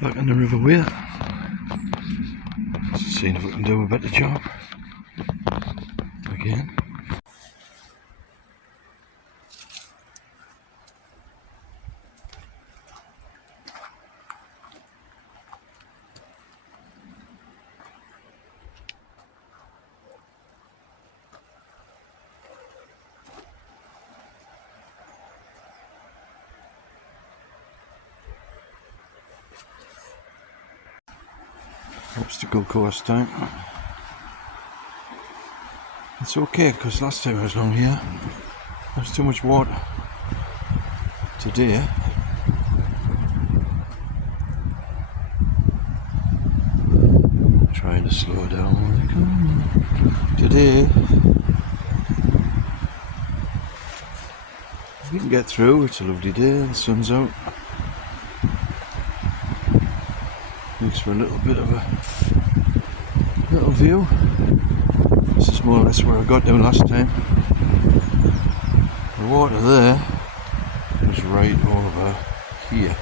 Back in the River Weir. Just seeing if we can do a better job. Again. Obstacle course time. It's okay because last time I was along here there was too much water. Today trying to slow down. Today we can get through. It's a lovely day, the sun's out. Makes for a little bit of a little view. This is more or less where I got down last time. The water there was right over here.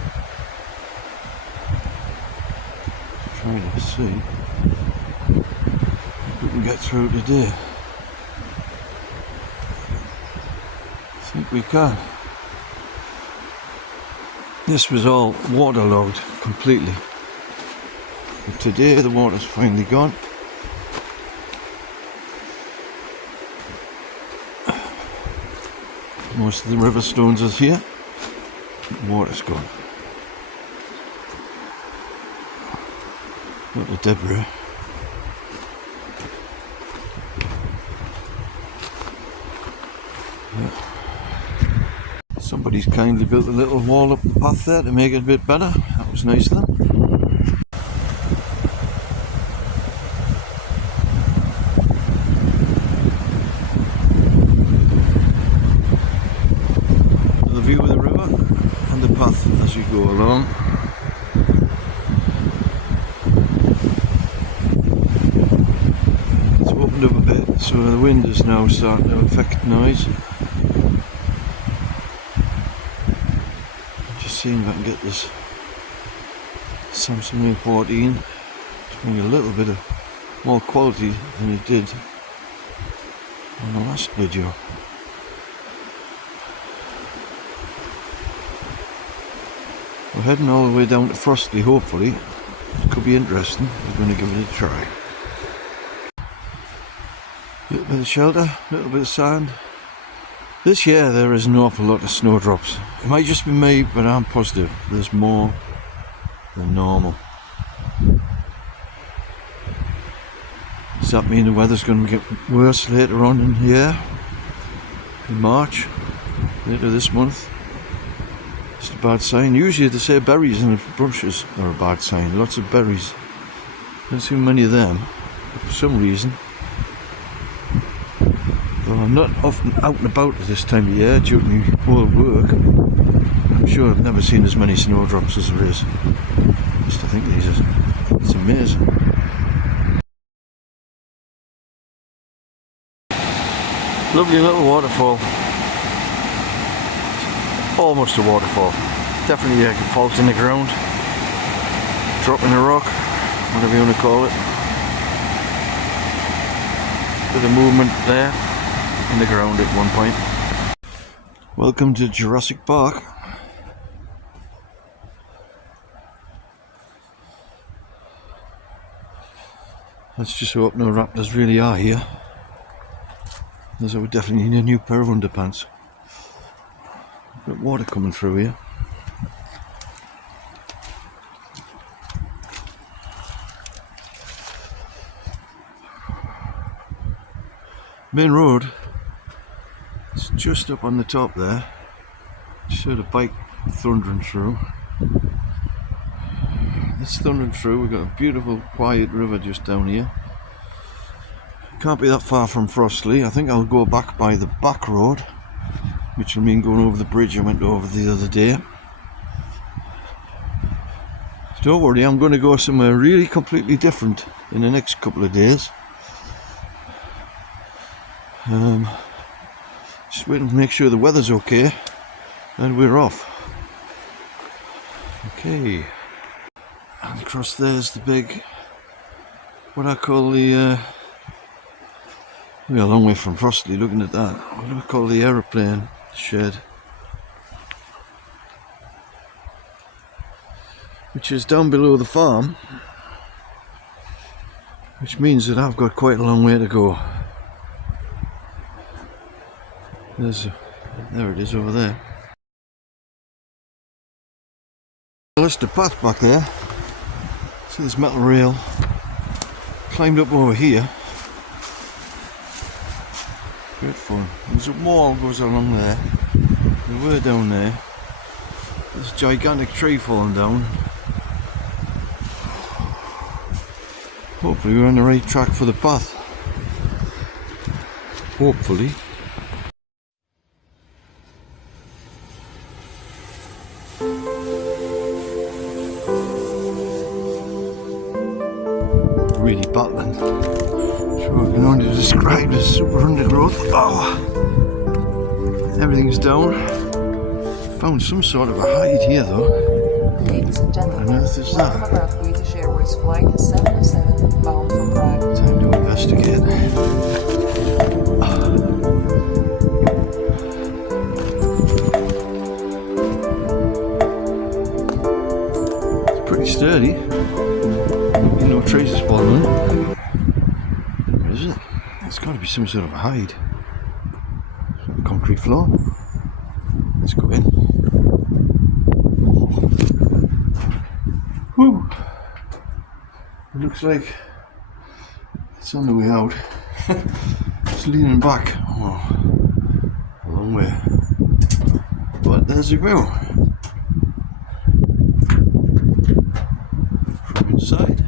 Trying to see if we can get through today. I think we can. This was all waterlogged completely. But today the water's finally gone. Most of the river stones is here. The water's gone. Not the debris. Yeah. Somebody's kindly built a little wall up path there to make it a bit better. That was nice of them. View of the river and the path as you go along. It's opened up a bit, so the wind is now starting to affect noise. Just seeing if I can get this Samsung A14 to bring a little bit of more quality than it did on the last video. We're heading all the way down to Frosterley, hopefully. It could be interesting. We're going to give it a try. A little bit of shelter, a little bit of sand. This year there is an awful lot of snowdrops. It might just be me, but I'm positive there's more than normal. Does that mean the weather's going to get worse later on in the year? In March? Later this month? It's a bad sign. Usually they say berries and brushes are a bad sign. Lots of berries. Don't see many of them. But for some reason. Well, I'm not often out and about at this time of year due to my whole work. I'm sure I've never seen as many snowdrops as there is. Just to think these are. It's amazing. Lovely little waterfall. Almost a waterfall. Definitely a fault in the ground. Dropping a rock, whatever you want to call it. Bit of movement there in the ground at one point. Welcome to Jurassic Park. Let's just hope no raptors really are here. There's I would definitely need a new pair of underpants. Got water coming through here. Main road. It's just up on the top there. Just heard a bike thundering through. It's thundering through. We've got a beautiful quiet river just down here. Can't be that far from Frosterley. I think I'll go back by the back road, which will mean going over the bridge I went over the other day. Don't worry, I'm going to go somewhere really completely different in the next couple of days. Just waiting to make sure the weather's okay and we're off. Okay. And across there's the big, what I call the, we're a long way from Frosterley looking at that. What do I call the aeroplane shed? Which is down below the farm. Which means that I've got quite a long way to go. There it is over there. There's the path back there. See this metal rail. Climbed up over here. Great fun. There's a wall goes along there. And we're down there. There's a gigantic tree falling down. Hopefully we're on the right track for the path. Hopefully. Really battling. So I can only describe as super undergrowth. Oh! Everything's down. Found some sort of a hide here though. Ladies and gentlemen, what on earth is that? welcome aboard British Airways Flight 707 bound for Prague. Time to investigate. It's pretty sturdy. No traces falling on it. What is it? It's got to be some sort of a hide. A concrete floor. Let's go in. Whew. It looks like it's on the way out. It's leaning back. Oh, a long way. But there's your view. From inside,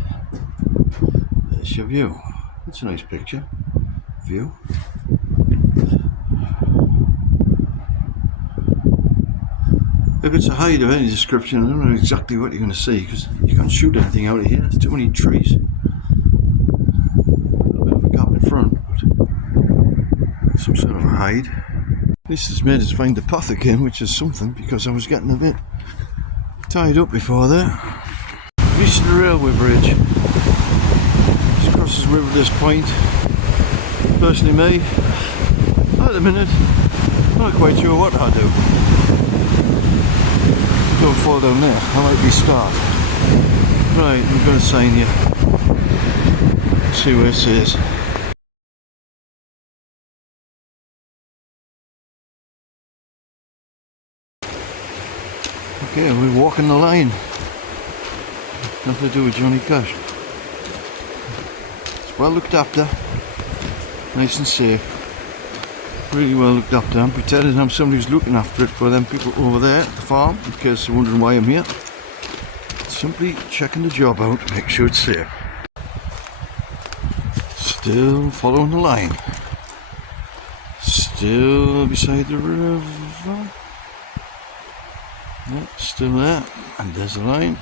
there's your view. That's a nice picture. View. If it's a hide of any description, I don't know exactly what you're going to see because you can't shoot anything out of here. There's too many trees. A little bit of a gap in front, but some sort of a hide. This has made us find the path again, which is something because I was getting a bit tied up before that. Reached the railway bridge. Just crosses the river at this point. Personally, me, at the minute, not quite sure what I do. Don't fall down there, I might be start. Right, I'm going to sign you. See where it says. Okay, we're walking the line. Nothing to do with Johnny Cash. It's well looked after. Nice and safe. Really well looked after. I'm pretending I'm somebody who's looking after it for them people over there at the farm, in case they're wondering why I'm here. Simply checking the job out to make sure it's safe. Still following the line. Still beside the river. Yeah, still there. And there's the line.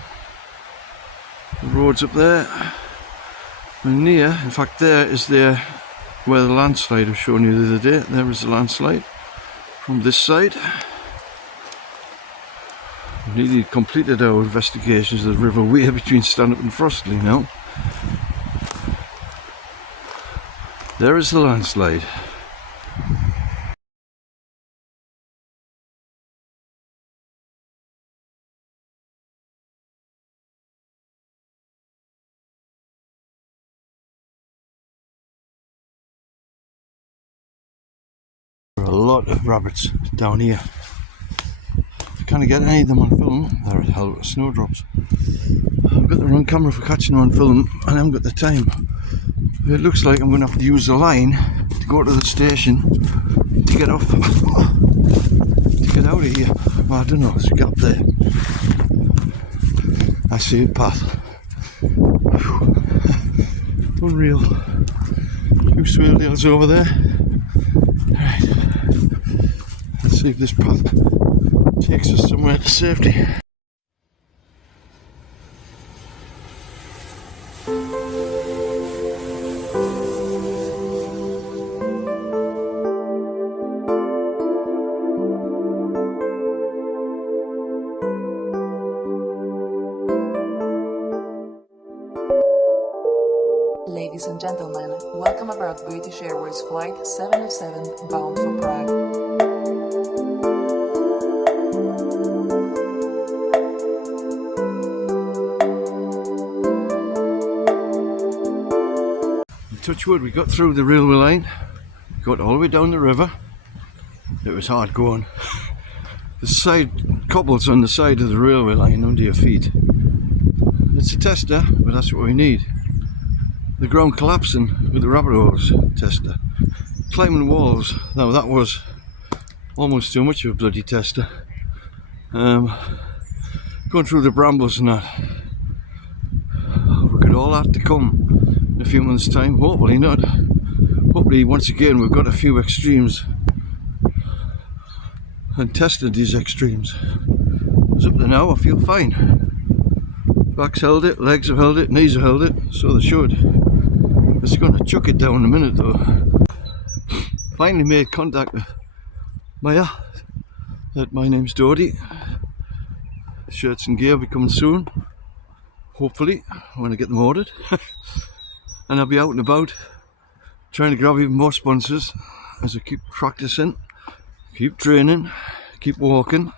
The road's up there. And near, in fact there is there where the landslide I was showing you the other day. There is the landslide from this side. We've nearly completed our investigations of the River Wear between Stanhope and Frosterley now. There is the landslide. There are a lot of rabbits down here. You can't get any of them on film. There are a hell of snowdrops. I've got the wrong camera for catching them on film and I haven't got the time. It looks like I'm going to have to use the line to go to the station to get off, to get out of here. Well, I don't know, there's a gap there. I see a path. Whew. Unreal. Two swale over there. Right. Let's see if this path takes us somewhere to safety. Ladies and gentlemen, welcome aboard British Airways Flight 707 bound for Prague. Touch wood, we got through the railway line, got all the way down the river. It was hard going. The side cobbles on the side of the railway line under your feet. It's a tester, but that's what we need. The ground collapsing with the rabbit hose tester. Climbing walls, now that was almost too much of a bloody tester. Going through the brambles and that. We got all that to come in a few months' time, hopefully not. Hopefully once again we've got a few extremes and tested these extremes. It's up to now, I feel fine. Back's held it, legs have held it, knees have held it, so they should. It's going to chuck it down in a minute though. Finally made contact with Maya. My name's Dodie. Shirts and gear will be coming soon. Hopefully, when I get them ordered. And I'll be out and about trying to grab even more sponsors as I keep practicing, keep training, keep walking.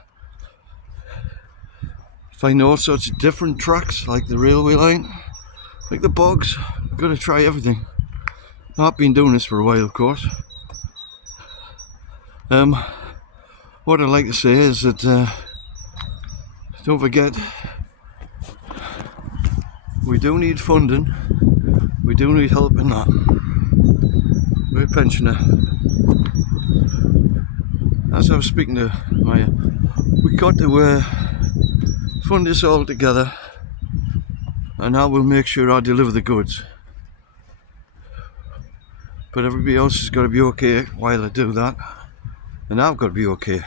Find all sorts of different tracks like the railway line, like the bogs. I've got to try everything. I've been doing this for a while, of course. What I'd like to say is that don't forget, we do need funding. We do need help in that. We're a pensioner. As I was speaking to Maya, we got to fund this all together, and I will make sure I deliver the goods. But everybody else has got to be okay while I do that, and I've got to be okay.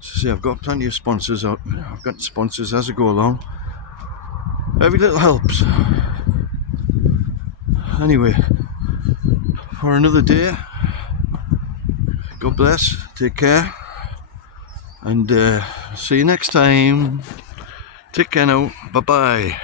So see, I've got plenty of sponsors out. I've got sponsors as I go along. Every little helps. Anyway, for another day, God bless, take care, and see you next time. Take care now, bye bye.